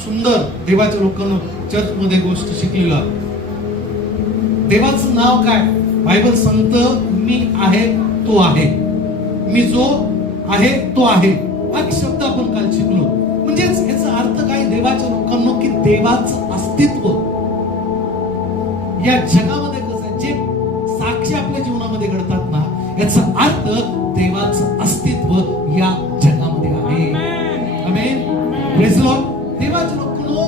सुंदर देवाच्या लोकांना चर्च मध्ये गोष्ट शिकलेला. देवाचं नाव काय? बायबल सांगतं मी आहे तो आहे, मी जो आहे तो आहे. हा शब्द आपण काल शिकलो. म्हणजेच याचा अर्थ काय देवाच्या लोकांना, की देवाचं अस्तित्व या जगामध्ये कसं आहे, जे साक्षी आपल्या जीवनामध्ये घडतात ना, याचा अर्थ देवाचं अस्तित्व या जगामध्ये आहे. आमेन. Praise the Lord. देवाच्या लोकांनो,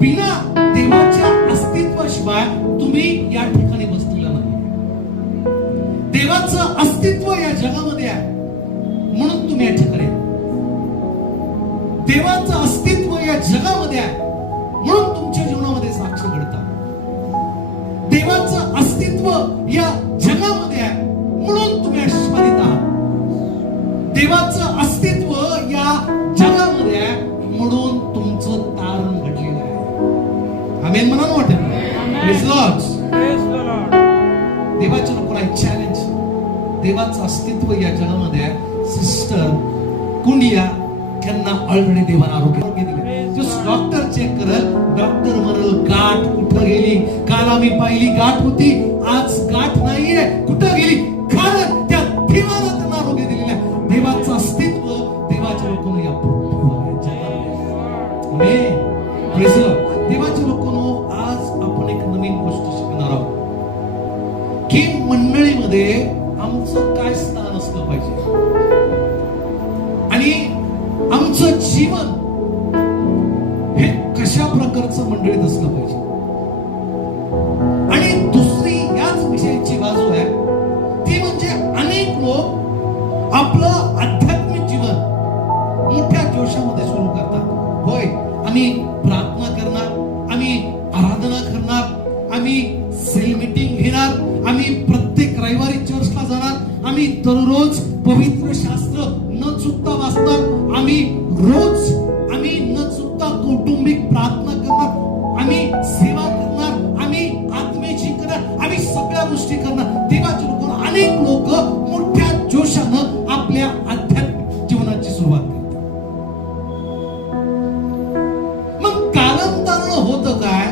बिना देवाच्या अस्तित्वाशिवाय तुम्ही या ठिकाणी बसलेला नाही. देवाचं अस्तित्व या जगामध्ये आहे म्हणून तुम्ही या ठिकाणी. देवाचं अस्तित्व या जगामध्ये आहे म्हणून तुमच्या जीवनामध्ये साक्ष घडतात. देवाचं अस्तित्व या जगामध्ये आहे म्हणून तुम्ही आशीर्वादित आहात. देवाचं अस्तित्व या जगामध्ये आहे म्हणून तुमचं तारण घडलेलं आहे. आमेन म्हणा ना वाटेल. Praise the Lord. देवाच्या लोकांना एक चॅलेंज. देवाचं अस्तित्व या जगामध्ये आहे. सिस्टर कुंडिया त्यांना ऑलरेडी देवाने आरोग्य दिले. जो डॉक्टर चेक करल, डॉक्टर म्हणल गाठ कुठं गेली? काल आम्ही पाहिली गाठ होती, आज गाठ नाहीये, कुठं गेली? कारण त्या देवाला त्यांना आरोग्य दिलेलं आहे. देवाचं अस्तित्व देवाच्या लोकांना या देवाच्या लोकांनो, आज आपण एक नवीन गोष्ट शिकणार आहोत की मंडळीमध्ये आमचं काय स्थान असलं पाहिजे आणि आमचं जीवन हे कशा प्रकारचं मंडळीत असलं पाहिजे. आणि दुसरी याच विषयाची बाजू आहे ती म्हणजे अनेक लोक आपलं आध्यात्मिक जीवन मोठ्या जोशामध्ये सुरू करतात. होय, आम्ही प्रार्थना करणार, आम्ही आराधना करणार, आम्ही सेल मीटिंग घेणार, आम्ही प्रत्येक रविवारी चर्चला जाणार, आम्ही दररोज पवित्र शास्त्र न चुकता वाचणार, आम्ही न चुकता कौटुंबिक प्रार्थना करणार, आम्ही सेवा करणार, आम्ही आत्मेची करणार, आम्ही सगळ्या गोष्टी करणार. देवाचे लोक, अनेक लोक मोठ्या जोशानं आपल्या आध्यात्मिक जीवनाची सुरुवात करतात. मग कालांतरानं होतं काय?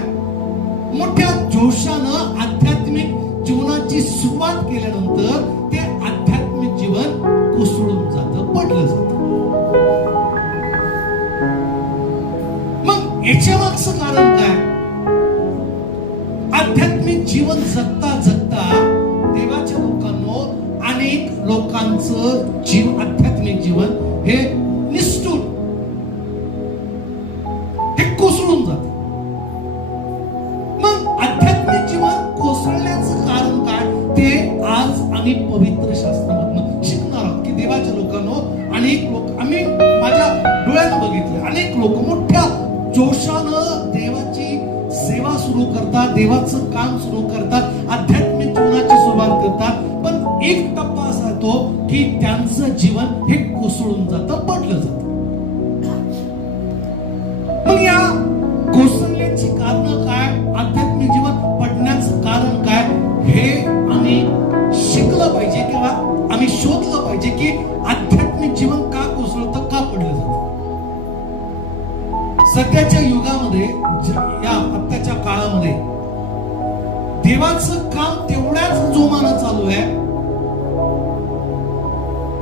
मोठ्या जोशानं आध्यात्मिक जीवनाची सुरुवात केल्यानंतर ते आध्यात्मिक जीवन कोसळून जातं, पडलं जातं. मग याच्या मागचं कारण काय? आध्यात्मिक जीवन जगता जगता देवाच्या लोकांनो, अनेक लोकांचं आध्यात्मिक जीवन हे निष्ठून, हे कोसळून जातं. मग आध्यात्मिक जीवन कोसळण्याचं कारण काय ते आज आम्ही पवित्र शास्त्रामधून शिकणार आहोत. की देवाच्या लोकांनो, अनेक लोक, आम्ही माझ्या डोळ्यानं बघितले, अनेक लोक मोठ्या जोशानं देवाची सेवा सुरू करतात, देवाचं काम सुरू करतात, आध्यात्मिक जीवनाची सुरुवात करतात. पण एक टप्पा असा येतो की त्यांचं जीवन हे कोसळून जातं, पडलं जातं. मग या कोसळण्याची कारण काय? आध्यात्मिक जीवन पडण्याचं कारण काय? हे आम्ही शिकलं पाहिजे किंवा आम्ही शोधलं पाहिजे की आध्यात्मिक जीवन का कोसळतं, का पडलं जातं. सध्याच्या युगामध्ये, या आत्ताच्या काळामध्ये देवाचं काम तेवढ्याच जोमानं चालू आहे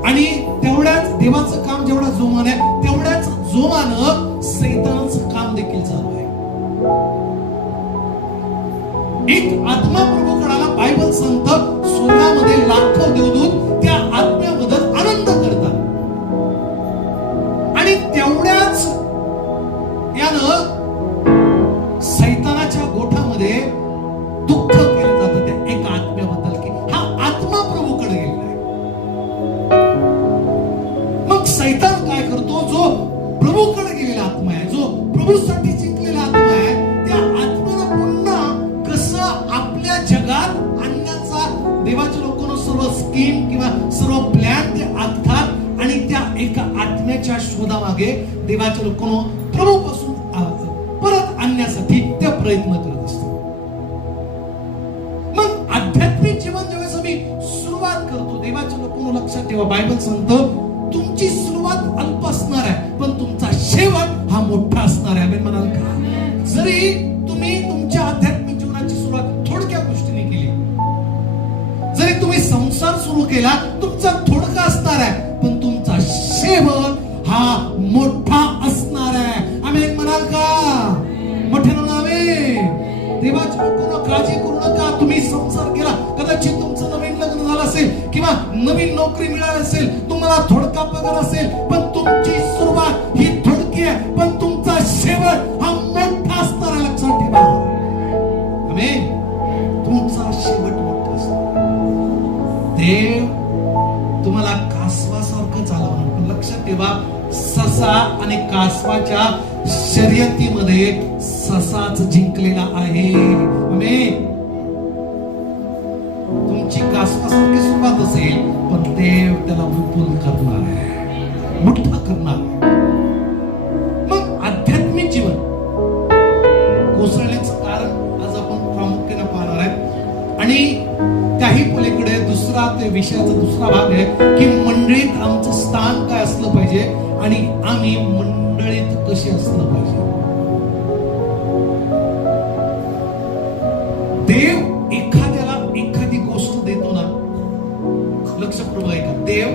आणि तेवढ्याच देवाचं काम जेवढा जोमानं आहे तेवढ्याच जोमानं सैतानाचं काम देखील चालू आहे. एक आत्मा प्रभूकडे आला. बायबल सांगतं स्वर्गामध्ये लाखो देवदूत त्या आत्म्याबद्दल आनंद करतात आणि तेवढ्याच यानं सैतानाच्या गोठामध्ये दुःख केलं जातं त्या एका आत्म्याबद्दल की हा आत्मा प्रभूकडे गेलेला आहे. मग सैतान काय करतो? जो प्रभूकडे गेलेला आत्मा आहे, जो प्रभूसाठी जिंकलेला आत्मा आहे, त्या आत्म्याला पुन्हा कसं आपल्या जगात आणण्याचा देवाच्या लोकांना सर्व स्कीम किंवा सर्व प्लॅन ते आखतात आणि त्या एका आत्म्याच्या शोधामागे देवाच्या लोकांना प्रभूपासून परत आणण्यासाठी ते प्रयत्न करत असतात. मग आध्यात्मिक जीवन ज्यावेळेस आम्ही सुरुवात करतो, देवाच्या लोकांना लक्षात ठेवा, बायबल सांगतो तुमची सुरुवात अल्प असणार आहे पण तुमचा शेवट हा मोठा असणार आहे. आमेन म्हणाल का? जरी तुम्ही तुमच्या आध्यात्मिक जीवनाची सुरुवात थोडक्या गोष्टीने केली, जरी तुम्ही संसार सुरू केला, तुमचा थोडका असणार आहे, पण तुमचा शेवट हा मोठा असणार आहे. आमेन म्हणाल का? मोठ्यानं आमेन. देवाची लोकांना काळजी करू नका. तुम्ही संसार केला, कदाचित तुमचं नवीन लग्न झालं असेल किंवा नवीन नोकरी मिळाली असेल, तुम्हाला थोडका पगार असेल, पण तुमची सुरुवात ही थोडकी आहे, पण तुमचा शेवट हा मोठा असणार आहे. लक्षात ठेवा. आमेन. तुमचा शेवट मोठा असणार. देव तुम्हाला कासवासारखं चालवणार. पण लक्षात ठेवा, ससा आणि कासवाच्या शर्यतीमध्ये ससाच जिंकलेला आहे. आमेन. तुमची कासवासारखी सुरुवात असेल, पण देव त्याला विपुल करणार आहे, मोठा करणार आहे. मग आध्यात्मिक जीवन कोसळण्याचं कारण आज आपण प्रामुख्याने पाहणार आहे. आणि त्याही पलीकडे दुसरा ते विषयाचा दुसरा भाग आहे की मंडळीत आमचं स्थान काय असलं पाहिजे आणि आम्ही मंडळीत कसे असलं पाहिजे. देव एखाद्याला एखादी गोष्ट देतो ना, लक्षपूर्वक ऐका. देव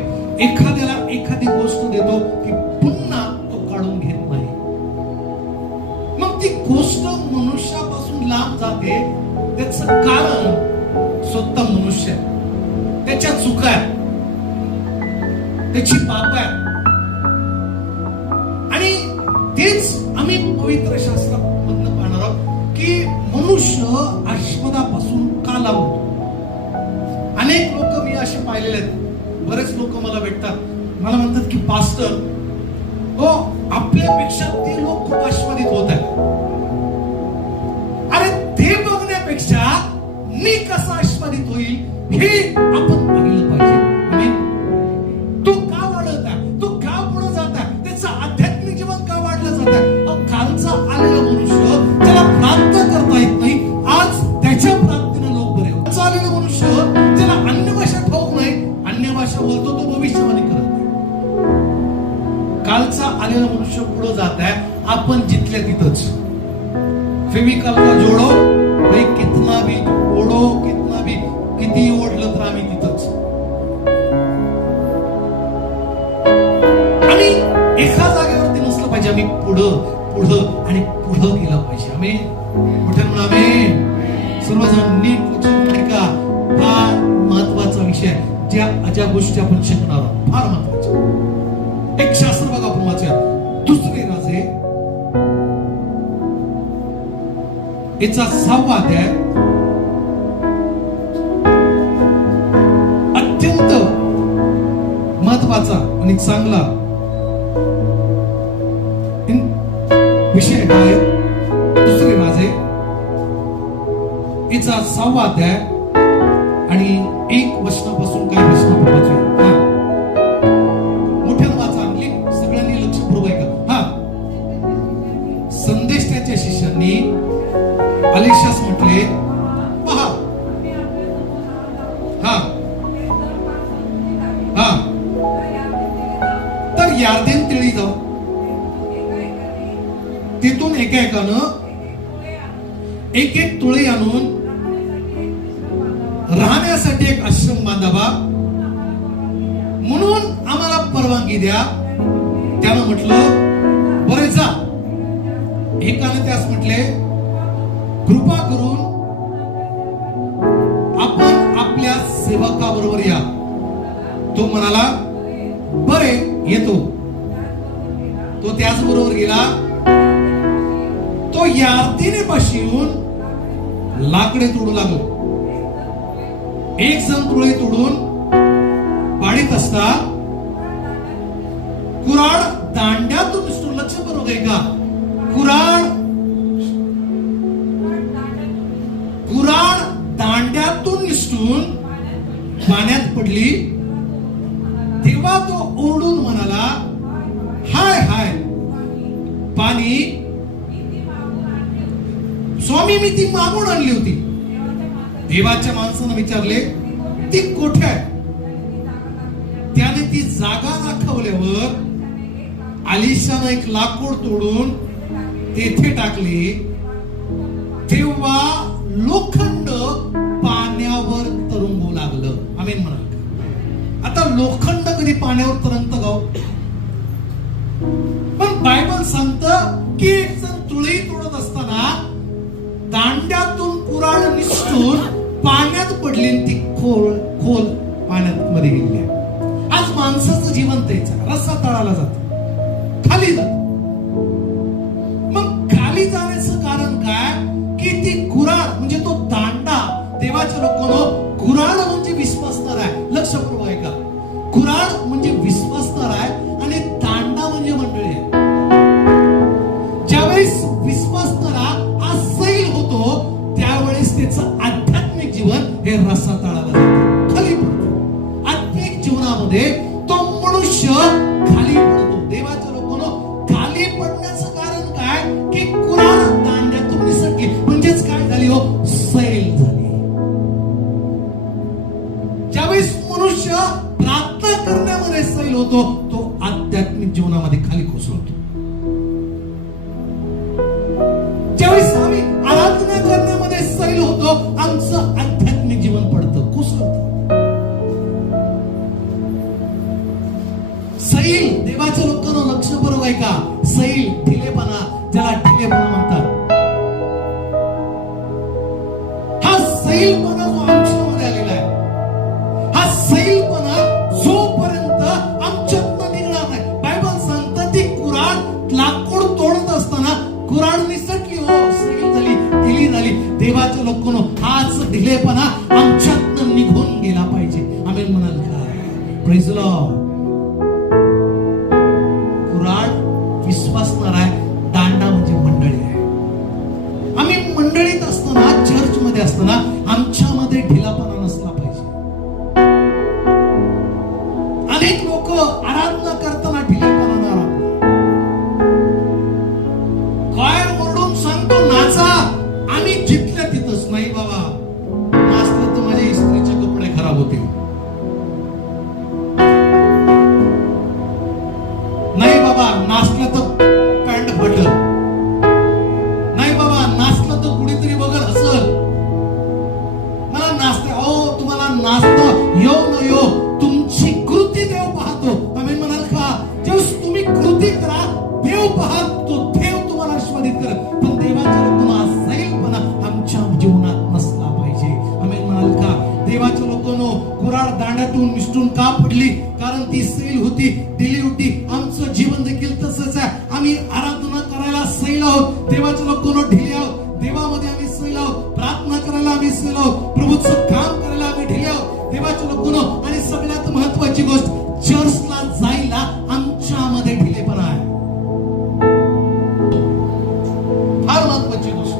एखाद्याला एखादी गोष्ट देतो की पुन्हा तो काढून घेत नाही. मग ती गोष्ट मनुष्यापासून लांब जाते, त्याचं कारण स्वतः मनुष्य, त्याच्या चुका आहे, त्याची पाप आहे. आणि तेच आम्ही पवित्र शास्त्रामधनं पाहणार आहोत की मनुष्य आश्मदापासून का लांब होतो. अनेक लोक मी असे पाहिलेले आहेत. बरेच लोक मला भेटतात, मला म्हणतात की पास्टर, हो आपल्यापेक्षा ते लोक खूप आस्वादित होत आहेत. अरे ते बघण्यापेक्षा मी कसा आस्वादित होईल हे आपण पाहिलं पाहिजे. आमेन. तो का वाढत आहे, तो का पुढे जात आहे, त्याचं आध्यात्मिक जीवन का वाढलं जात आहे. कालचा आलेला मनुष्य त्याला प्राप्त करता येत नाही, आज त्याच्या प्राप्तीने लोक बरे होतात. कालचा आलेला मनुष्य त्याला अन्य भाषा ठाऊक नाही, अन्य भाषा बोलतो, तो भविष्यवाणी करत नाही. कालचा आलेला मनुष्य पुढे जात आहे, आपण जिथल्या तिथंच. फेविकॉल का जोडो भाई, कितना भी ओढो, कितना भी किती ओढलं तर आम्ही तिथंच. आणि एका जागेवरती नसलं पाहिजे, आम्ही पुढं पुढं आणि पुढं गेलं पाहिजे. आम्ही कुठे म्हणून आम्ही सर्वजण नीट लक्षात ऐका. फार महत्वाचा विषय, ज्या गोष्टी आपण शिकणार आहोत फार महत्वाच्या. एक शास्त्र बघा आपण वाचूया. दुसरे राजे याचा 6वा अध्याय. अत्यंत महत्वाचा आणि चांगला विषय आहे. दुसरे राजे याचा 6वा अध्याय आणि 1 वचनापासून काही वचन वाचूया. मोठ्यानं वाचा, सगळ्यांनी लक्षपूर्वक ऐका. हा, संदेश त्याच्या शिष्यांनी अलिशास म्हटले, पहा. हा हा, तर यार्देन तळी जाऊ, तिथून एकेकानं एक एक तुळे आणून राहण्यासाठी एक आश्रम बांधावा म्हणून आम्हाला परवानगी द्या. त्यानं म्हटलं बरे जा. एकानं त्यास म्हटले, कृपा करून आपण आपल्या सेवकाबरोबर या. तो म्हणाला, बरे येतो. तो त्याच बरोबर गेला. तो यार्देने पाशी येऊन लाकडे तोडू लागलो. एक जण तुळे तोडून पाडीत असता कुऱ्हाड दांड्यातून निसटून, लक्ष बरोबर आहे का, कुऱ्हाड दांड्यातून निसटून पाण्यात पडली. तेव्हा तो ओरडून म्हणाला, हाय हाय पाणी, स्वामी मी ती मागून आणली होती. देवाच्या माणसानं विचारले, ती कोठे आहे? त्याने ती जागा दाखवल्यावर आलिशानं एक लाकूड तोडून तेथे टाकले, तेव्हा लोखंड पाण्यावर तरंगू लागलं. आमेन म्हणाल का? आता लोखंड कधी पाण्यावर तरंगत गाव? पण बायबल सांगतं की एक जण तुळई तोडत असताना दांड्यातून कुऱ्हाड निसटून पाण्यात पडली आणि ती खोल पाण्यात मध्ये गेली. आज माणसाचं जीवन तेच आहे. रस्ता तळाला जातो, खाली जातो. मग खाली जाण्याचं कारण काय? की ती कुऱ्हाड म्हणजे तो दांडा, देवाच्या लोकांनो, कुऱ्हाड म्हणजे विश्वासणार आहे. लक्ष पूर्वक ऐका, कुऱ्हाड म्हणजे विश्वासणार आहे आणि दांडा म्हणजे मंडळी आहे. ज्यावेळेस विश्वासणारा हा सैल होतो, त्यावेळेस त्याचं आध्यात्मिक जीवन हे रस्ता तळाला जातं, खाली पडतो. आत्मिक जीवनामध्ये तो मनुष्य खाली पडतो. देवाच्या लोकांनो, खाली पडण्याचं कारण काय? की कुऱ्हाड दांड्यातून निसटली, म्हणजेच काय झाली हो? सैल झाली. ज्यावेळेस मनुष्य प्रार्थना करण्यामध्ये सैल होतो, तो आध्यात्मिक जीवनामध्ये खाली कोसळतो. ज्यावेळेस आम्ही आराधना करण्यामध्ये सैल होतो, आमचं आध्यात्मिक जीवन पडतं, कोसळतं. सैल, देवाच्या लोकांना लक्ष बरोबर आहे का? सैल, ढिलेपणा, ज्याला ढिलेपणा म्हणतात. हा सैलपणा जो आमच्यामध्ये आलेला आहे, हा सैलपणा जोपर्यंत आमच्यातनं निघणार नाही. बायबल सांगतं ती कुऱ्हाड लाकूड तोडत असताना कुऱ्हाड निसटली, हो, सैल झाली, ढिली झाली. देवाच्या लोकांनो, हाच ढिलेपणा आमच्यातनं निघून गेला पाहिजे. आमेन म्हणाल का? Praise the Lord. विश्वासणार आहे, दांडा म्हणजे मंडळी आहे. आम्ही मंडळीत असताना, चर्च मध्ये असताना आमच्यामध्ये ढिलापणा नसला पाहिजे. अनेक लोक आराधना करताना ढिलेपणा न राहतात. काय म्हणून सांगतो नाचा, आम्ही जिथल्या तिथंच. नाही बाबा, नाचलं तर माझे इस्त्रीचे कपडे खराब होतील. नाही बाबा, नाचलं तर पॅन्ट फटल. नाही बाबा, नाचलं तर कुणीतरी बघल, हसल. मला नाचते, अहो तुम्हाला नाचतं यो न यो, तुमची कृती देव पाहतो. आम्ही म्हणाल का? जेव्हा तुम्ही कृती करा, देव पाहतो, देव तुम्हाला आशीर्वादित करत. पण देवाच्या लोकांना सैलपणा आमच्या जीवनात नसला पाहिजे. आम्ही म्हणाल का? देवाच्या लोकांनो, कुऱ्हाड दांड्यातून निसटून का पडली? कारण ती सैल होती, दिली होती. आमचं जीवन देखील तसंच आहे. आम्ही आराधना करायला सैल आहोत, देवाच्या लोकांनो ढिले आहोत. देवामध्ये आम्ही सैल आहोत, प्रार्थना करायला आम्ही सैल आहोत, प्रभूचं काम करायला आम्ही ढिले आहोत, देवाच्या लोकांनो. आणि सगळ्यात महत्वाची गोष्ट, चर्चला जायला आमच्यामध्ये ढिलेपणा आहे. फार महत्वाची गोष्ट.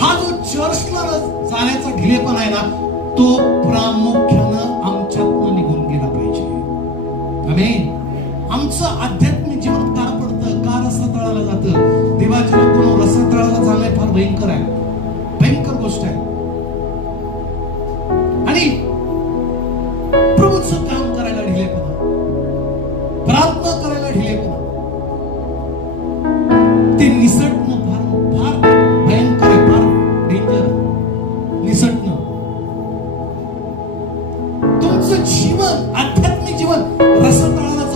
हा जो चर्चला जाण्याचा ढिलेपणा आहे ना, तो प्रामुख्यानं आमच्यातनं निघून गेला पाहिजे. आमेन. आमचं आध्यात्मिक जीवन का पडतं? का रस्ता तळाला जातं? देवाच्या लोकांना रस्ता तळाला जाणं फार भयंकर आहे, भयंकर गोष्ट आहे. आणि प्रभूचं काम करायला ढिलेपणा, प्रार्थना करायला ढिलेपणा, ते निसटणं फार फार भयंकर आहे, फार डेंजर. निसटणं. तुमचं जीवन, आध्यात्मिक जीवन रस्ता तळाला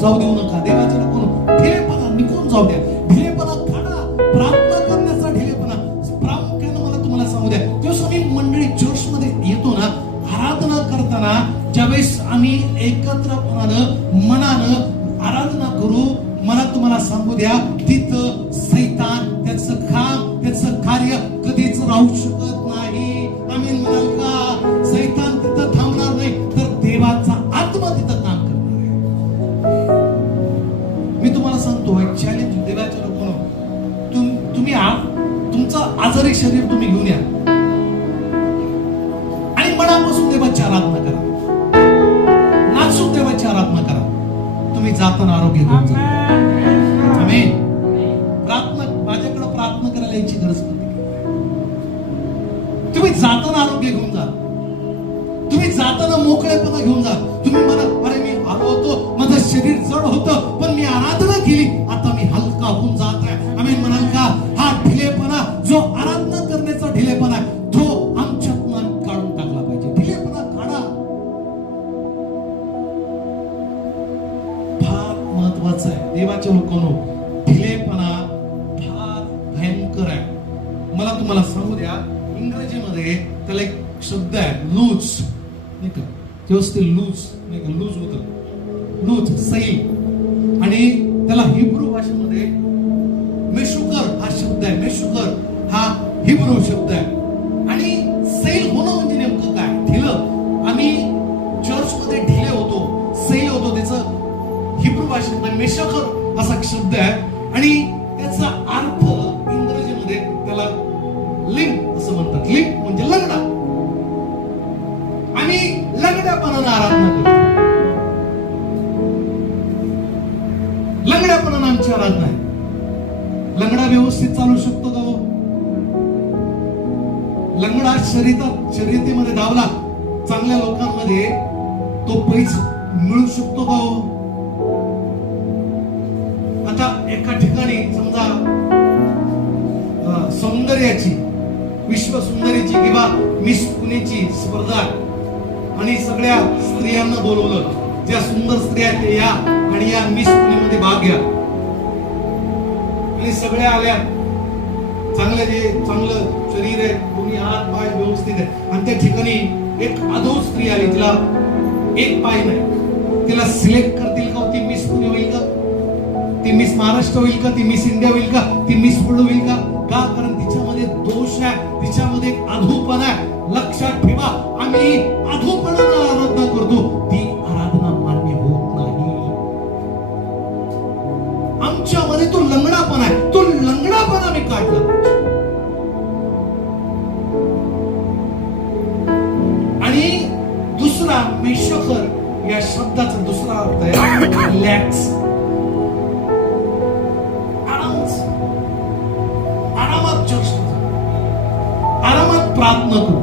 जाऊ देऊ नका. देवाच्या लोकांना ढिलेपणा निघून जाऊ द्या. ढिलेपणा काढा, प्रार्थना करण्याचा ढिलेपणा. प्रामुख्यानं मला तुम्हाला सांगू द्या, जेव्हा आम्ही मंडळी चर्च मध्ये येतो ना, आराधना करताना, ज्यावेळेस आम्ही एकत्रपणानं मनानं आराधना करू, मला तुम्हाला सांगू द्या, तिथं सैतान त्याचं काम, त्याचं कार्य कधीच राहू शकत नाही. आम्ही म्हणाल का? सैतान तिथं थांबणार नाही, तर देवाचा आत्मा तिथं काम करणार आहे. मी तुम्हाला सांगतो, एक चॅलेंज देवाच्या लोकांना, तुम्ही तुमचं आजारी शरीर तुम्ही घेऊन या आणि मनापासून देवाची आराधना करा, नाचून देवाची आराधना करा. तुम्ही जाताना आरोग्य घेऊन जा. आमेन. प्रार्थना, माझ्याकडे प्रार्थना करायला यायची गरज नाही. तुम्ही जाताना आरोग्य घेऊन जा. तुम्ही जाताना मोकळेपणा घेऊन जा. तुम्ही म्हणा, अरे मी आलो होतो, माझं शरीर जड होतं पण मी आराधना केली, आता मी हलका होऊन जात आहे. आमेन म्हणाल का? हा ढिलेपणा, जो आराधना करण्याचा ढिलेपणा आहे, तो आमच्यातून काढून टाकला पाहिजे. ढिलेपणा काढा. फार महत्वाचं आहे देवाच्या लोकांनो. ढिलेपणा फार भयंकर आहे. मला तुम्हाला सांगू द्या, इंग्रजीमध्ये त्याला एक शब्द आहे लूज, नाही का? जेव्हा ते लूज नाही का, लूज होतं, लूज सैल, आणि त्याला हिब्रू भाषेमध्ये मेशुकर हा शब्द आहे. मेशुकर हा हिब्रू शब्द आहे. आणि सैल होणं म्हणजे नेमकं काय? ढिलं. आम्ही चर्चमध्ये ढिले होतो, सैल होतो. त्याचं हिब्रू भाषेमध्ये मेशुकर असा शब्द आहे. आणि त्याचा अर्थ इंग्रजीमध्ये त्याला लिंक असं म्हणतात. लिंक म्हणजे लंगडा. आम्ही लंगड्यापणानं आराधना करतो. लंगड्यापणानं आमची आराधना आहे. लंगडा व्यवस्थित चालू शकतो का हो? लंगडा शर्यतीमध्ये धावला चांगल्या लोकांमध्ये, तो पैस मिळू शकतो का हो? आता एका ठिकाणी समजा सौंदर्याची, विश्व सुंदरीची किंवा मिस पुणेची स्पर्धा, आणि सगळ्या स्त्रियांना बोलवलं, ज्या सुंदर स्त्रिया आहेत या आणि या मिस पुणेमध्ये भाग घ्या. आणि सगळ्या आल्या, चांगले जे चांगलं शरीर आहे, दोन्ही हात पाय व्यवस्थित आहे, आणि त्या ठिकाणी एक अधो स्त्री आली, तिला एक पाय नाही. तिला सिलेक्ट करतील का? ती मिस पुणे होईल का? ती मिस महाराष्ट्र होईल का? ती मिस इंडिया होईल का? ती मिस वर्ल्ड होईल का? का? कारण तिच्यामध्ये दोष आहे, तिच्यामध्ये अधूपणा आहे. लक्षात ठेवा, आम्ही अधूपणानं आराधना करतो, ती आराधना मान्य होत नाही. आमच्यामध्ये तो लंगडापणा आहे, तो लंगडापणा मी काढला. आणि दुसरा मेशोकर या शब्दाचा दुसरा अर्थ आहे रिलॅक्स. आरामात चर्च, आरामात प्रार्थना करू.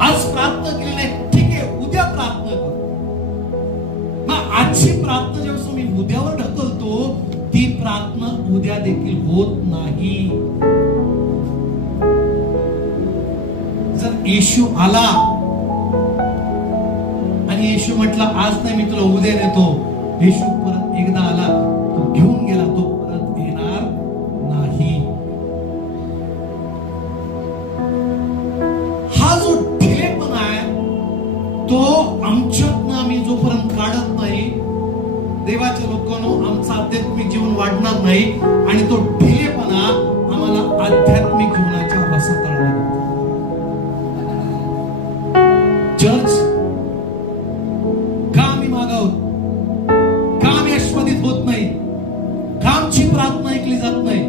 आज प्रार्थना केली नाही, ठीक आहे, उद्या प्रार्थना करू. मग आजची प्रार्थना जेव्हा मी उद्यावर ढकलतो, ती प्रार्थना उद्या देखील होत नाही. जर येशू आला आणि येशू म्हटला आज नाही, मी तुला उद्या नेतो, येशू परत एकदा आला, तो घेऊन गेला, तो परत येणार नाही. हा जो ढिलेपणा आहे, तो आमच्यातनं आम्ही जोपर्यंत काढत नाही, देवाच्या लोकांनो, आमचं आध्यात्मिक जीवन वाढणार नाही. आणि तो ढिलेपणा आम्हाला आध्यात्मिक जीवनाच्या रसात आणणार. चर्च का आम्ही मागावत, का आम्ही आस्वादित होत नाही, का आमची प्रार्थना ऐकली जात नाही,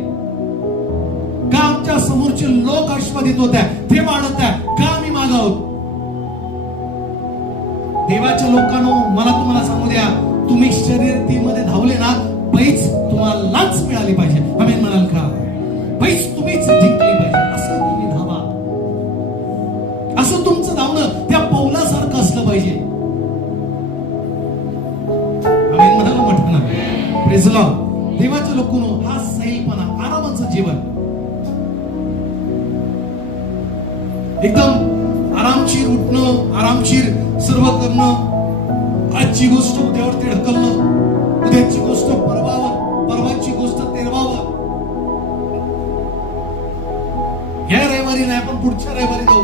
का आमच्या समोरचे लोक आस्वादित होत आहे, ते वाढत आहे, का आम्ही मागावत? देवाच्या लोकांनो, मला तुम्हाला सांगू द्या, तुम्ही शर्यतीमध्ये धावले ना, पैस तुम्हालाच मिळाली पाहिजे. आमेन म्हणाल का? पैस तुम्हीच जिंकली पाहिजे. असं तुम्ही धावा, असं तुमचं धावणं त्या पौलासारखं असलं पाहिजे. आमेन म्हणाल म्हटलं ना. Praise the Lord. देवाच्या लोकांनो, हा सैलपणा, आरामाचं जीवन, एकदम आरामशीर उठणं, आरामशीर सर्व करणं, आजची गोष्ट उद्यावरती ढकलणं, उद्याची गोष्ट परवावर, परवाची गोष्ट तेरवावर. या रविवारी नाही, पण पुढच्या रविवारी जाऊ.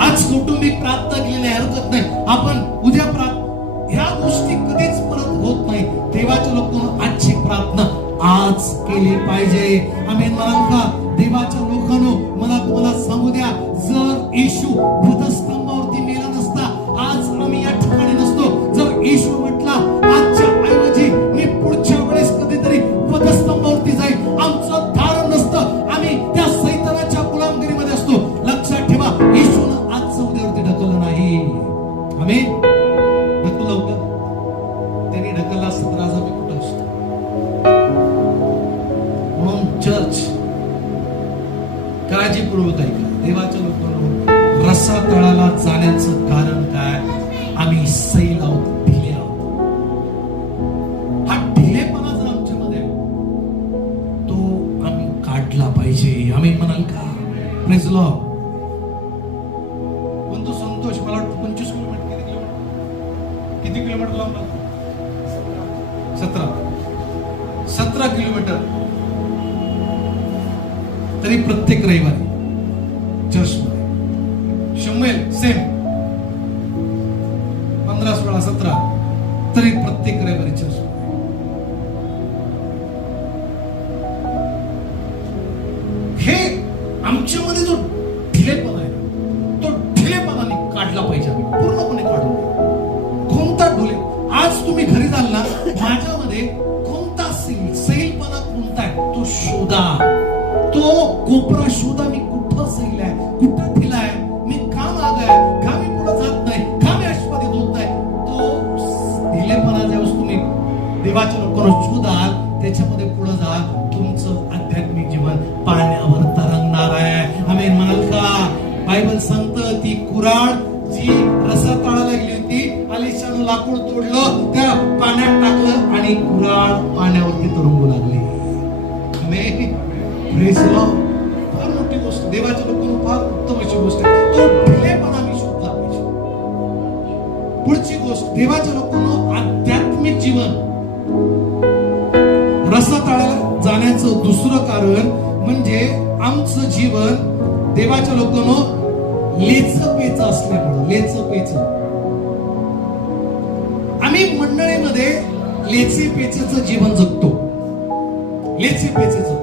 आज कौटुंबिक प्रार्थना केली नाही, हरकत नाही, आपण उद्या ह्या गोष्टी कधीच परत होत नाही. देवाच्या लोकांना आजची प्रार्थना आज केली पाहिजे. आमेन म्हणाल का? देवाच्या लोकांनो, मला तुम्हाला सांगू द्या, जर येशू वधस्तंभावरती मेला नसता, आज आम्ही या ठिकाणी नसतो. जर येशू म्हटला आजच्या ऐवजी मी पुढच्या वेळेस कधीतरी वधस्तंभावरती जाईल, आमचं धारण नसतं, आम्ही त्या सैतानाच्या गुलामगिरीमध्ये असतो. लक्षात ठेवा, येशूनं आजचं उद्यावरती ढकललं नाही. आमेन. ढकललं होतं, त्यांनी ढकललं असतं तर आज आम्ही कुठं असतो? म्हणून चर्च काळजीपूर्वक ऐका. देवाच्या लोकांना, रस्सा तळाला जाण्याचं कारण काय? आम्ही सैल आहोत, ढिले आहोत. हा ढिलेपणा जर आमच्यामध्ये आहे, तो आम्ही काढला पाहिजे. आम्ही म्हणाल का? Praise Lord. पण तो संतोष मला वाटतं 25 किलोमीटर, किती किलोमीटर लांब लागतो? 17 किलोमीटर. तरी प्रत्येक रविवारी चर्चमध्ये शम्मुएल सेम 15, 16, 17 तरी प्रत्येक रविवारी चर्च. हे आमच्यामध्ये जो ढिलेपणा आहे, तो ढिलेपणाने काढला पाहिजे. आम्ही पूर्णपणे काढून. कोणता ढोले? आज तुम्ही घरी जाल ना, माझ्यामध्ये कोणता सैलपणा कोणता आहे तो शोधा. तो कोपरा शोधा. मी कुठं सैल आहे, कुठं ढिला आहे, मी का माग आहे, का मी पुढे जात नाही, का मी आशीर्वादित होत नाही. तो ढिलेपणा ज्यावेळेस तुम्ही देवाच्या लोकांना शोधाल, त्याच्यामध्ये पुढे जा, तुमचं आध्यात्मिक जीवन पाण्यावर तरंगणार आहे. आमेन म्हणाल का? बायबल सांगतं ती कुऱ्हाड जी रसा तळाला गेली होती, आलिशानं लाकूड तोडलं, त्या पाण्यात टाकलं आणि कुऱ्हाड पाण्यावरती तरंगू लागली. Praise Lord. फार मोठी गोष्ट, देवाच्या लोकांना फार उत्तम अशी गोष्ट आहे. तो ढिलेपणा मी शोधला पाहिजे. पुढची गोष्ट, देवाच्या लोकांना आध्यात्मिक जीवन रसा तळाला जाण्याचं दुसरं कारण म्हणजे आमचं जीवन देवाच्या लोकांना लेचपेच असल्यामुळं. लेचपेच आम्ही मंडळीमध्ये लेचेपेचेचं जीवन जगतो. लेचेपेचेचं,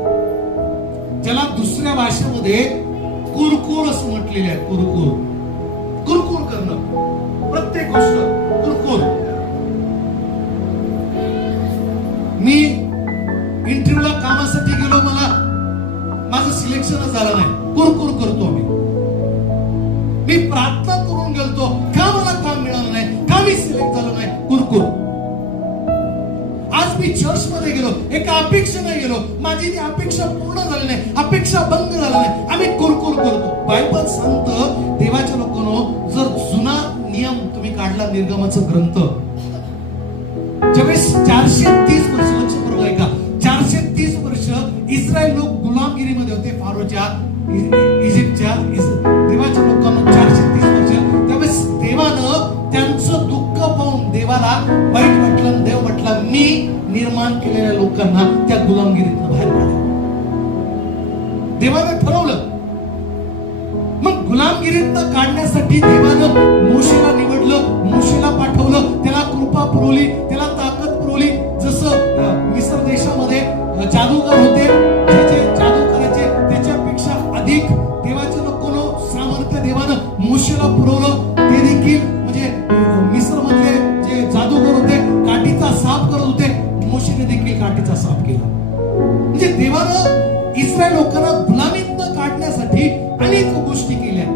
ज्याला दुसऱ्या भाषेमध्ये कुरकुर असं म्हटलेलं आहे. कुरकुर, कुरकुर करणं, प्रत्येक गोष्ट कुरकुर. मी इंटरव्ह्यूला कामासाठी गेलो, मला माझं सिलेक्शन झालं नाही, कुरकुर करतो आम्ही. मी प्रार्थना करून गेलतो, का मला काम मिळालं नाही, का मी सिलेक्ट झालो नाही, कुरकुर. आज मी चर्च मध्ये गेलो, एका अपेक्षेने गेलो, माझी ती अपेक्षा पूर्ण झाली नाही, अपेक्षा भंग झाला नाही, आम्ही कुरकुर करतो. बायबल सांगतं देवाच्या लोकांनो, जर जुना नियम तुम्ही काढला, निर्गमाचा ग्रंथ, ज्यावेळेस 430 वर्ष, लक्ष करू का, 430 वर्ष इस्रायल लोक गुलामगिरीमध्ये होते, फारोच्या, इजिप्तच्या. देवाच्या लोकांना 430 वर्ष. त्यावेळेस देवानं त्यांचं दुःख पाहून देवाला वाईट वाटलं. देव म्हटला, मी निर्माण केलेल्या लोकांना त्या गुलामगिरीतून बाहेर काढा. देवानं ठरवलं. मग गुलामगिरीतनं काढण्यासाठी देवानं मोशेला निवडलं, मोशेला पाठवलं, त्याला कृपा पुरवली, त्याला ताकद पुरवली. जसं मिस्र देशामध्ये जादूगार होते, जे जादू करायचे, त्याच्यापेक्षा अधिक देवाच्या लोकांना सामर्थ्य देवानं मोशेला पुरवलं. ते देखील म्हणजे मिस्र मधले जे जादूगार होते, काठीचा साप करत होते, मोशेने देखील काठीचा साप केला. म्हणजे देवानं इस्रायल लोकांना गुलामीतनं काढण्यासाठी अनेक गोष्टी केल्या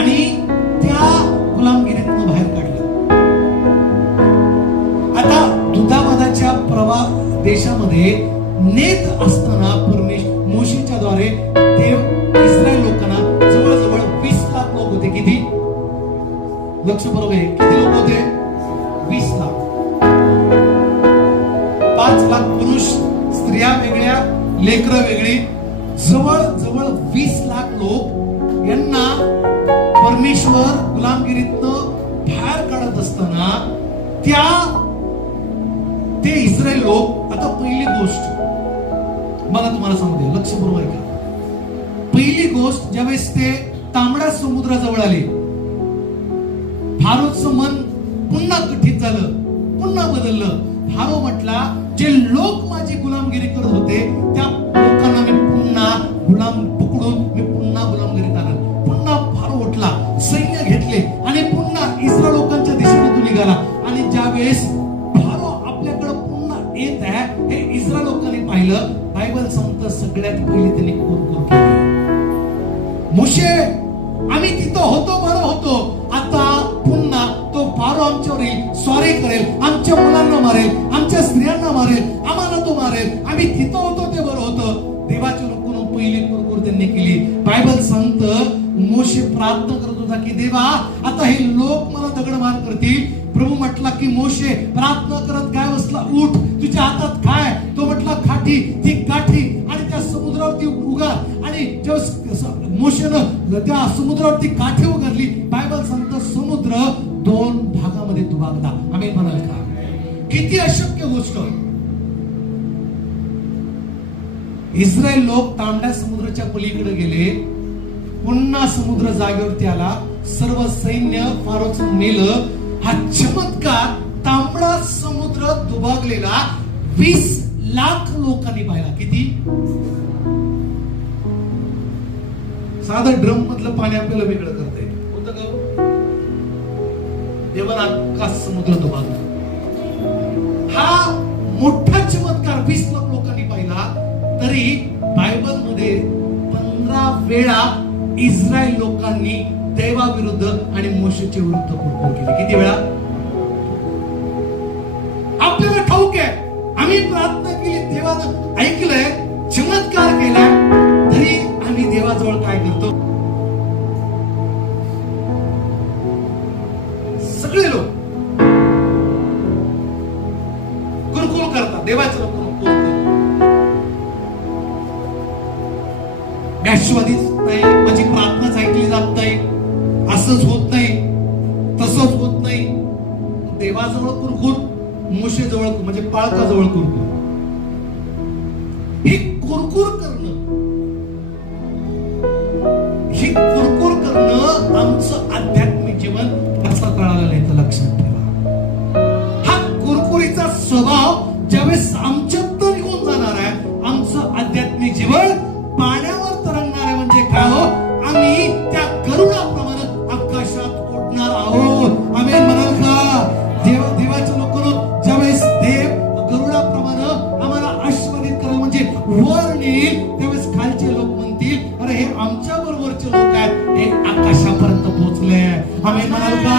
आणि त्या गुलामगिरीतनं बाहेर काढलं. आता दुधामादाच्या देशामध्ये नेत असताना मोशेच्या द्वारे देव इस्रायल लोकांना जवळजवळ 20 लाख लोक होते. किती? लक्ष बरोबर आहे, किती लोक होते? 20 लाख. 5 लाख पुरुष, स्त्रिया वेगळ्या, लेकरं वेगळी. जवळजवळ 20 लाख लोक यांना परमेश्वर गुलामगिरीतनं बाहेर काढत असताना ते इस्रायल लोक. आता पहिली गोष्ट मला तुम्हाला सांगते, लक्ष बरोबर आहे का? पहिली गोष्ट, ज्यावेळेस ते तांबड्या समुद्राजवळ आले, फारोचं मन पुन्हा गठीत झालं, पुन्हा बदललं. फारो म्हटला, जे लोक माझी गुलामगिरी करत होते त्या लोकांना मी पुन्हा गुलाम पकडून मी पुन्हा गुलामगिरीत आणणार. पुन्हा फारो उठला, सैन्य घेतले आणि पुन्हा इस्रायल लोकांच्या दिशेने तो निघाला. आणि ज्यावेळेस फारो आपल्याकडे पुन्हा येत आहे हे इस्रायल लोकांनी पाहिलं. बायबल सांगतं सगळ्यात पहिले त्यांनी कुरकुर केली. मोशे, आम्ही तिथं होतो, बरं होतो, आता पुन्हा तो फारो आमच्यावर येईल, स्वारी करेल, आमच्या मुलांना मारेल, आमच्या स्त्रियांना मारेल, आम्हाला तो मारेल, आम्ही तिथं होतो ते बरं होतं. देवाच्या लोकांना पहिली कुरकुर त्यांनी केली. बायबल सांगतं मोशे प्रार्थना करत होता की देवा आता हे लोक मला दगडमार करतील. प्रभू म्हटला की मोशे प्रार्थना करत काय बसला, उठ तुझ्या हातात काय. तो म्हटला काठी. ती काठी आणि त्या समुद्रावरती उगा. आणि जेव्हा मोशेनं त्या समुद्रावरती काठी उगारली, बायबल सांगतं समुद्र 2 भागामध्ये दुभागला. आम्ही म्हणाल का किती अशक्य गोष्ट. इस्रायल लोक तांबड्या समुद्राच्या पलीकडे गेले, पुन्हा समुद्र जागेवरती आला, सर्व सैन्य फारोचं मेलं. हा चमत्कार तांबडा समुद्र दुभागलेला 20 लाख लोकांनी पाहिला. किती? साधं ड्रम मधलं पाणी आपल्याला वेगळं करता येईल होतं का? देवाला अख्खा समुद्र दुभागला. हा मोठा चमत्कार 20 लाख लोकांनी पाहिला. तरी बायबल मध्ये 15 वेळा इस्रायल लोकांनी देवाविरुद्ध आणि मोशेच्या विरुद्ध कुरकुर केली. किती वेळा? आपल्याला ठाऊक आहे, आम्ही प्रार्थना केली, देवानं ऐकलंय, चमत्कार केलाय, तरी आम्ही देवाजवळ काय करतो? सगळे लोक कुरकुर करतात. देवाचं लोक राष्ट्रवादीच नाही, माझी प्रार्थनाच ऐकली जात नाही, असंच होत नाही, तसंच होत नाही. देवाजवळ कुरकुर, मोशेजवळ म्हणजे पाळकाजवळ कुरकुर. ही कुरकुर करणं, ही कुरकुर करणं आमचं आध्यात्मिक जीवन कसं कळालं नाही तर लक्षात ठेवा. हा कुरकुरीचा स्वभाव ज्यावेळेस आमच्यात निघून जाणार आहे, आमचं आध्यात्मिक जीवन पाण्यावर तरंगणार आहे. म्हणजे काय हो? आम्ही त्या गरुडाप्रमाणे आकाशात उडणार आहोत. आमेन म्हणाल का? देवाच्या लोकांनो, ज्यावेळेस देव गरुडाप्रमाणे आम्हाला आशीर्वादित करेल, म्हणजे वर नेईल, त्यावेळेस खालचे लोक म्हणतील अरे हे आमच्या बरोबरचे लोक आहेत, हे आकाशापर्यंत पोहोचले. आमेन म्हणाल का?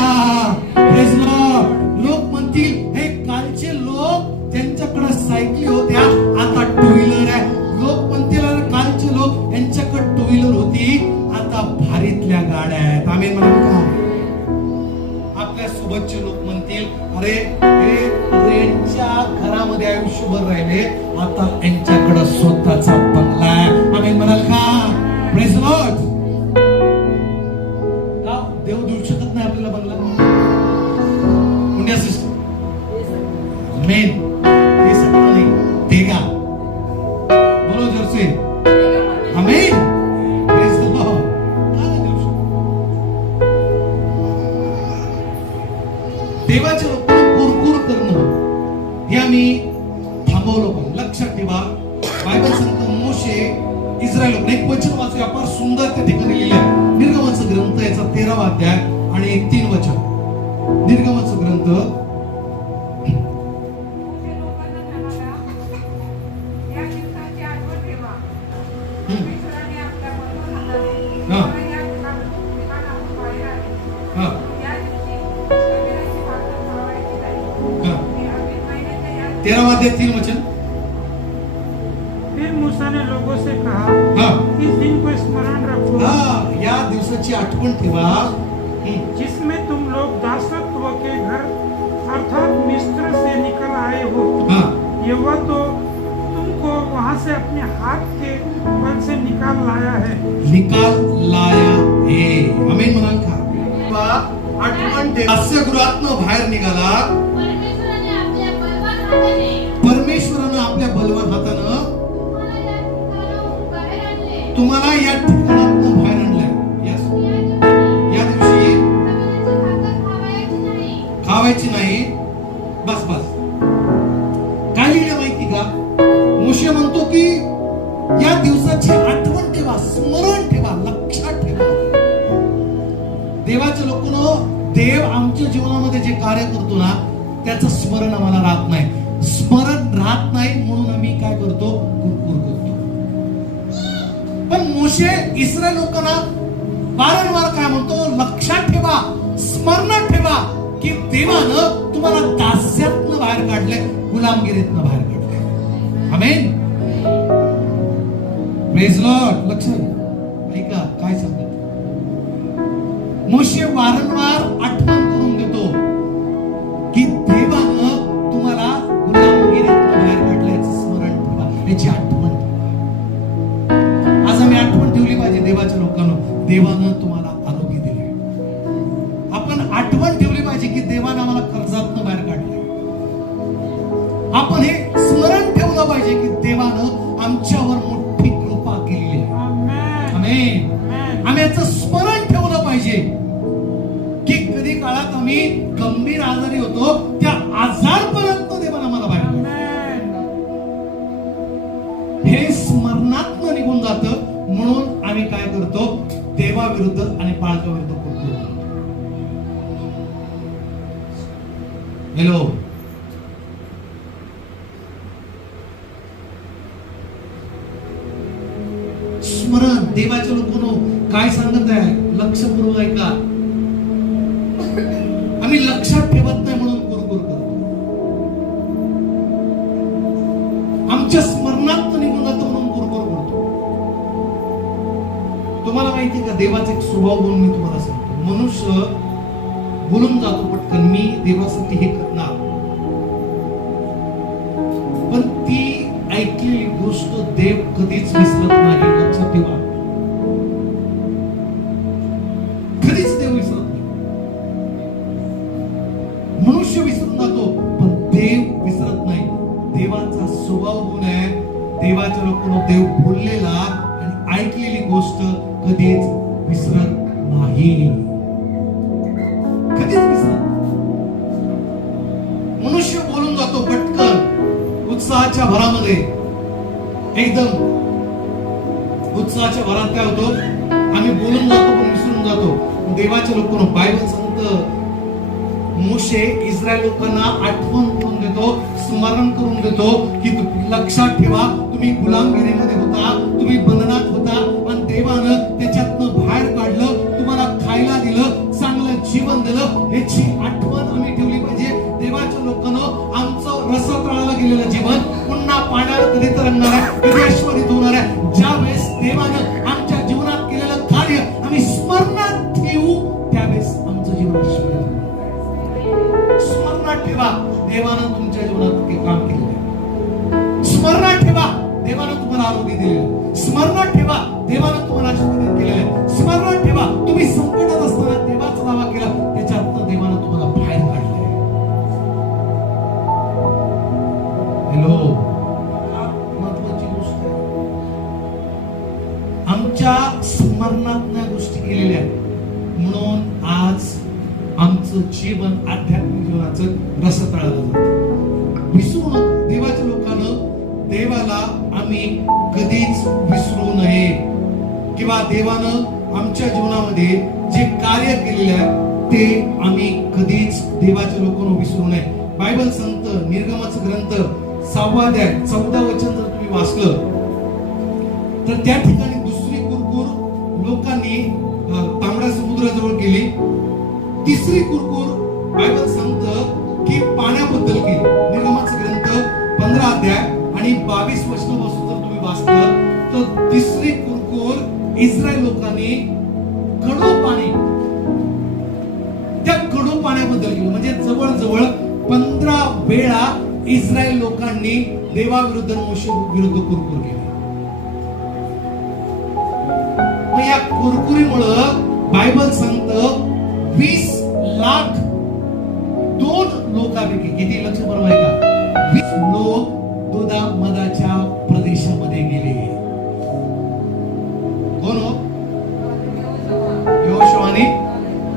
Praise Lord. लोक म्हणतील हे कालचे लोक ज्यांच्याकडे सायकली होत्या आता टू व्हीलर आहे. लोक म्हणतील कालचे लोक यांच्याकडे टू व्हीलर होती आता भारीतल्या गाड्या आहेत. आम्ही म्हणू का? आपल्या सोबतचे लोक म्हणतील अरे हे रेंटच्या घरामध्ये आयुष्यभर राहिले, आता यांच्याकडे स्वतःचा बंगला आहे. आम्ही म्हणाल का? Praise Lord. का देव देऊ शकत नाही आपल्याला बंगला? कोणत्या सिस्टम मेन हे सगळं नाही देगा. आमेन. Praise the Lord. देवाच्या लोकांना कुरकुर करणं हे आम्ही थांबवलं पण. लक्षात ठेवा, बायबल सांगतं मोशे इस्रायल लोक. एक वचन वाचूया, फार सुंदर त्या ठिकाणी लिहिलं आहे. निर्गमनचा ग्रंथ याचा 13वा अध्याय आणि 3 वचन. निर्गमनचा ग्रंथ तीन वचन. फिर मूसा ने लोगों से कहा, इस दिन को स्मरण रखो, या दिवसाची आठवण ठेवा, जिसमें तुम लोग दासत्व के घर अर्थात मिस्र से निकल आए हो. यहोवा तो तुमको वहां से अपने हाथ के बल से निकाल लाया है. निकाल लाया है. आमेन म्हणाल का? आठवण ठेवा. दास्यगृहातनं बाहेर निघाला. परमेश्वरानं आपल्या बलवान हातानं तुम्हाला या ठिकाणातनं बाहेर आणलंय. या दिवशी खावायची नाही. बस बस. काय लिहिलं माहिती का? मोशे म्हणतो की या दिवसाची आठवण ठेवा, स्मरण ठेवा, लक्षात ठेवा. देवाच्या लोकांनो, देव आमच्या जीवनामध्ये जे कार्य करतो ना त्याचं स्मरण आम्हाला राहत नाही. स्मरण राहत नाही म्हणून आम्ही काय करतो? कुरकुर करतो. पण मोशे इस्रायल लोकांना वारंवार काय म्हणतो? लक्षात ठेवा, स्मरणात ठेवा की देवानं तुम्हाला दास्यातनं बाहेर काढलंय, गुलामगिरीतनं बाहेर काढलंय. आमेन. Praise Lord. लक्षात ऐका काय सांगतात. मोशे वारंवार आठवण करून देतो की देवानं तुम्हाला गुलामगिरीतून बाहेर काढल्याचं स्मरण ठेवा, याची आठवण ठेवा. आज आम्ही आठवण ठेवली पाहिजे देवाच्या लोकांना, देवानं तुम्हाला आरोग्य दिले. आपण आठवण ठेवली पाहिजे की देवानं आम्हाला कर्जातनं बाहेर काढले. आपण हे स्मरण ठेवलं पाहिजे की देवानं आमच्यावर मोठी कृपा केलेली आहे. आमेन. आम्ही याचं स्मरण ठेवलं पाहिजे की कधी काळात आम्ही गंभीर आजारी होतो, त्या आजारपर्यंत देवानं आम्हाला बाहेर काढलं. हे स्मरणातनं निघून जातं. म्हणून आम्ही काय करतो, देवाविरुद्ध आणि बाळकाविरुद्ध करतो. हॅलो, स्मरण. देवाच्या लोकांनो काय सांगत आहे, लक्षपूर्वक ऐका. आम्ही लक्षात ठेवत नाही म्हणून कुरकुर करतो. आमच्या स्मरणात निघून जातो म्हणून कुरकुर करतो. तुम्हाला माहिती का, देवाचा एक स्वभाव गुण मी तुम्हाला सांगतो. मनुष्य बोलून जातो पटकन, मी देवासाठी हे करणार, पण ती ऐकलेली गोष्ट देव कधीच विसरत नाही. लक्षात ठेवा, कधीच देव विसरत नाही. मनुष्य विसरून जातो पण देव विसरत नाही. देवाचा स्वभाव गुण आहे, देवाच्या लोकांना देव बोललेला आणि ऐकलेली गोष्ट कधीच विसरत नाही. कधीच विसरत. मनुष्य बोलून जातो पटकन, उत्साहाच्या भरामध्ये, एकदम उत्साहाच्या भरात काय होतो, आम्ही बोलून जातो पण विसरून जातो. देवाच्या लोकांना बायबल सांगतं, मोशे इस्रायल लोकांना आठवण करून देतो, स्मरण करून देतो की लक्षात ठेवा, तुम्ही गुलामगिरीमध्ये होता, तुम्ही बंधनात होता आणि देवानं त्याच्यातनं बाहेर काढलं, तुम्हाला खायला दिलं, चांगलं जीवन दिलं. याची आठवण आम्ही ठेवली पाहिजे. देवाच्या लोकांना आमचं रसातळाला गेलेलं जीवन पुन्हा पाण्यावर कधी तरंगणार आहे, कधी ऐश्वर्यित होणार आहे. ज्या वेळेस देवानं आमच्या जीवनात केलेलं कार्य आम्ही स्मरणात ठेवू, त्यावेळेस आमचं जीवन ऐश्वर्यित होणार. स्मरणात ठेवा, देवानं तुमच्या जीवनात ते काम केलेलं आहे. स्मरणात ठेवा, देवानं तुम्हाला आरोग्य दिलेलं. स्मरणात ठेवा, देवानं तुम्हाला आशीर्वादित केलेलं आहे. स्मरणात ठेवा, तुम्ही संकटात असताना देवाचा दावा केला, त्याच्यातनं देवानं तुम्हाला बाहेर काढलंय. हॅलो, महत्वाची गोष्ट आहे. आमच्या स्मरणातल्या गोष्टी केलेल्या आहेत म्हणून आज आमचं जीवन आध्यात्मिक जीवनाचं रसतळाला जातं. विसरू नका. देवाच्या लोकांना देवाला आम्ही कधीच विसरू नये, किंवा देवानं आमच्या जीवनामध्ये जे कार्य केलेले आहे ते आम्ही कधीच देवाच्या लोकांना विसरू नये. बायबल सांगतं, निर्गमाचा ग्रंथ 6 अध्याय 14 वचन जर तुम्ही वाचलं तर त्या ठिकाणी दुसरी कुरकुर लोकांनी तांबड्या समुद्राजवळ केली. तिसरी कुरकुर बायबल सांगतं की पाण्याबद्दल केली. निर्गमाचा ग्रंथ 15 अध्याय आणि 22 वचनापासून जर तुम्ही वाचलं तर तिसरी कुरकुर इस्रायल लोकांनी कडू पाणी, त्या कडू पाण्याबद्दल केली. म्हणजे जवळजवळ 15 वेळा इस्रायल लोकांनी देवाविरुद्ध मोशे विरुद्ध कुरकुर केली. मग या कुरकुरीमुळं बायबल सांगतं 20 लाख 2 लोकांपैकी किती, लक्ष बरोबर आहे का, 20 लोक दुधा मधाच्या प्रदेशामध्ये गेले. कोण हो? यहोशुवा आणि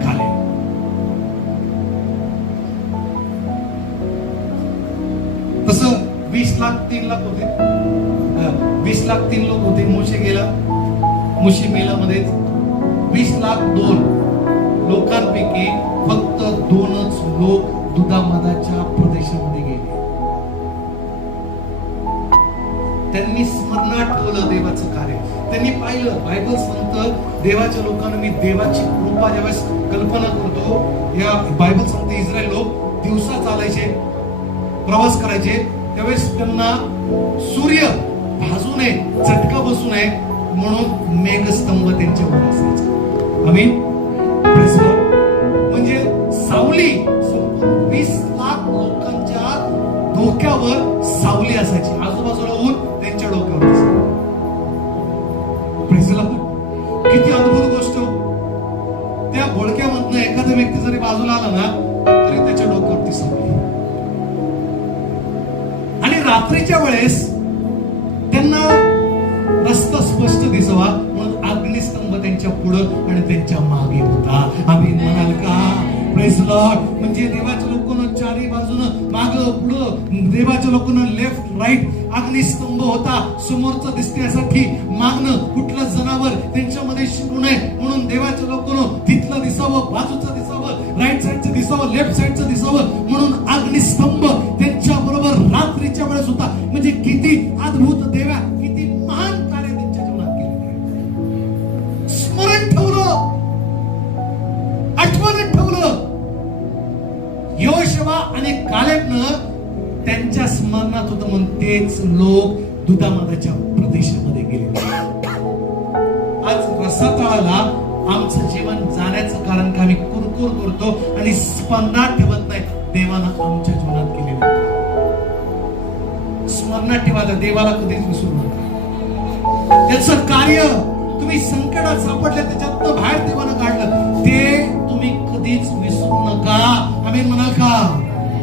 कालेब. तसं 20 लाख 3 लाख होते, 20 लाख 3 लोक होते. मोशे गेला, मोशे मेला मध्येच. 20 लाख 2 लोकांपैकी फक्त 2च लोक दुधामधाच्या प्रदेशामध्ये गेले. त्यांनी स्मरणात ठेवलं देवाचं कार्य, त्यांनी पाहिलं. बायबल सांगतं, देवाच्या लोकांना मी देवाची कृपा ज्यावेळेस कल्पना करतो, या बायबल सांगते इस्रायल लोक दिवसा चालायचे, प्रवास करायचे, त्यावेळेस त्यांना सूर्य भाजू नये, चटका बसू नये म्हणून मेघस्तंभ त्यांच्यावर असायचा. आमीन. प्रेज सावली संपूर्ण 20 लाख लोकांच्या डोक्यावर सावली असायची, आजूबाजूला ऊन त्यांच्या डोक्यावर असायचं. Praise the Lord. किती अद्भुत गोष्ट. त्या घोडक्यामधनं एखादा व्यक्ती जरी बाजूला आला ना तरी त्याच्या डोक्यावरती सावली. आणि रात्रीच्या वेळेस त्यांना रस्ता स्पष्ट दिसावा म्हणून अग्निस्तंभ त्यांच्या पुढं आणि त्यांच्या मागे होता. आम्ही म्हणाल का? Praise Lord. म्हणजे देवाच्या लोकांना चारी बाजूनं मागं पुढं, देवाच्या लोकांना लेफ्ट राईट अग्निस्तंभ होता समोरचं दिसण्यासाठी. मागणं कुठलं जनावर त्यांच्यामध्ये शिरू नये म्हणून देवाच्या लोकांना तिथलं दिसावं, बाजूचं दिसावं, राईट साईडचं दिसावं, लेफ्ट साईडचं दिसावं म्हणून अग्निस्तंभ त्यांच्या बरोबर रात्रीच्या वेळेस होता. म्हणजे किती अद्भुत देवा, किती महान कार्य त्यांच्या जीवनात केलं. स्मरण ठेवलं, आठवण ठेवलं. यहोशुआ आणि कालेबनं त्यांच्या स्मरणात होतं म्हणून तेच लोक दुधामादाच्या प्रदेशामध्ये गेले. आज रसातळाला आमचं जीवन जाण्याचं कारण का आम्ही कुरकुर करतो आणि स्मरणात ठेवत नाही देवानं आमच्या जीवनात केलेलं. स्मरणात ठेवायला देवाला कधीच विसरू नका. त्याचं कार्य तुम्ही संकटात सापडले त्याच्यातनं बाहेर देवानं काढलं ते तुम्ही कधीच विसरू नका. आम्ही म्हणाल का?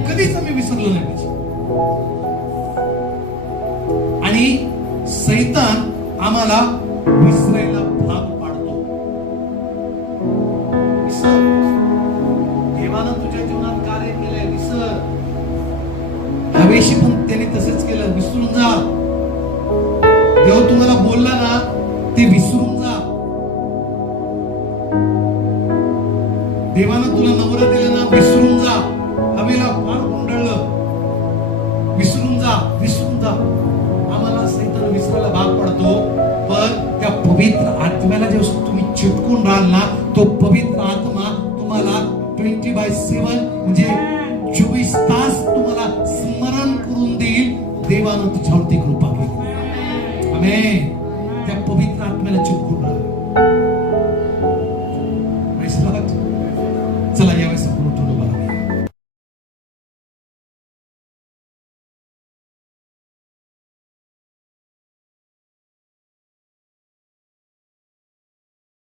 कधीच आम्ही विसरलो नाही पाहिजे. आणि सैतान आम्हाला विसरायला भाग पाडतो. विसर, देवानं तुझ्या जीवनात कार्य केलंय, विसर. हवेशी पण त्याने तसंच केलं, विसरून जा. देव तुम्हाला बोलला ना ते विसरून जा. देवानं तुला नवरा दिलं ना विसरून जा. हवेला फार गुंडाळलं, विसरून जा, विसरून जा. आम्हाला सैतान विसरायला भाग पडतो. पण त्या पवित्र आत्म्याला जेव्हा तुम्ही चिटकून राहाल ना तो पवित्र आत्मा तुम्हाला 24/7 म्हणजे 24 तास तुम्हाला स्मरण करून देईल. देवानं तुझ्यावरती कृपा केली. आमेन. त्या पवित्र आत्म्याला चिटकून राहा. चला यावेळेस